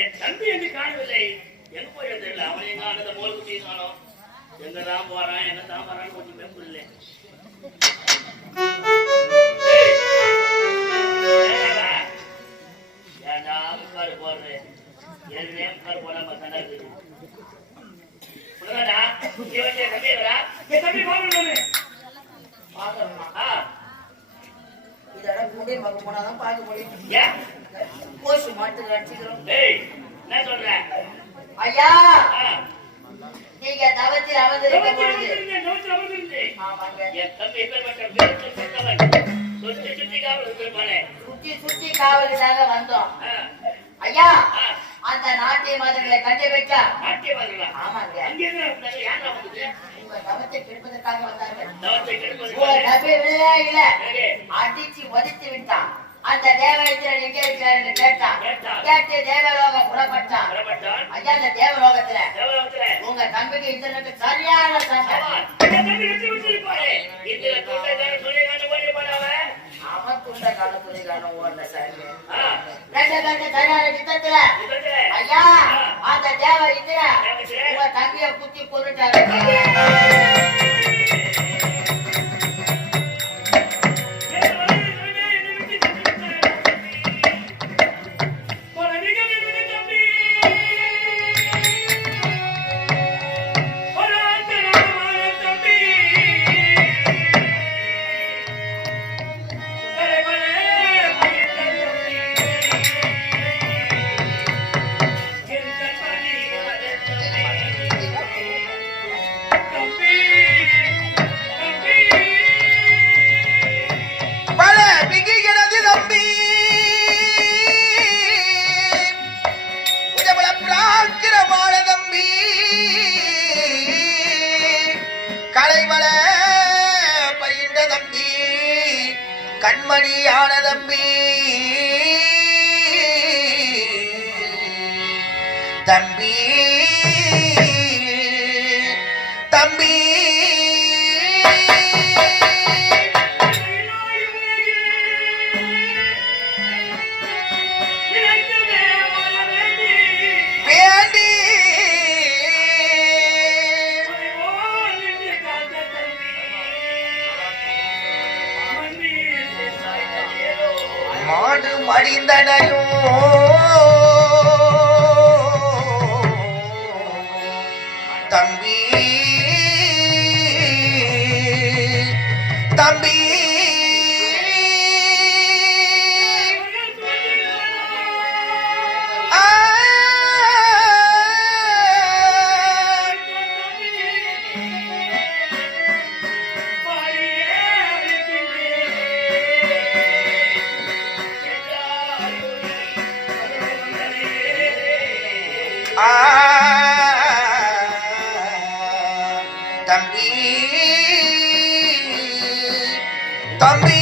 என் தம்பி என்று காணவில்லை. எங்க போய் தெரியல. அவன் எங்க அந்த மோல் குட்டி காணோம். எங்கதான் போறான் என்னதான் வரான்னு கொஞ்சம் புரியல. ஏன்டா முக்காடு போடுற ஏற்கனவே முக்காடு போடாம சண்டை இருக்குது. புரியாதா? தம்பிடா என் தம்பி பாக்கணும் பாக்கணுமா? இதெல்லாம் கூட பார்க்க போனாதான் பார்க்க முடியும். ஏன் கோஷு மாட்டு அடிச்சுக்கிறோம். என்ன சொல்ற ஐயா? நீங்க தவத்தில் அமர்ந்திருக்க பொழுது என் தம்பி சுத்தி சுத்தி காவலுக்காக வந்தோம். ஐயா அந்த நாட்டிய மதங்களை கண்டு வைக்கா. ஆமாங்க, உங்க தவத்தை கெடுப்பதற்காக வந்தார்கள். இல்ல அடிச்சு ஒதித்து விட்டான். அந்த தேவலோகத்தில் எங்க இருக்கிறார் என்று கேட்டான். கேட்டு தேவலோகம் புறப்பட்டான். ஐயா அந்த தேவலோகத்துல உங்க தம்பிக்கு இன்டர்நெட் சரியான சண்டை. அவன் துண்ட கால துணி காலம் ஓடல சார். ரெண்டு பேருக்கு சரியான யுத்தத்துல ஐயா அந்த தேவ இந்திர உங்க தம்பிய குத்தி கொண்டுட்டாரு. கண்மணியான தம்பி தம்பி தம்பி மாடு மடிந்தனையும் தம்பி தம்பி தம்பி தம்பி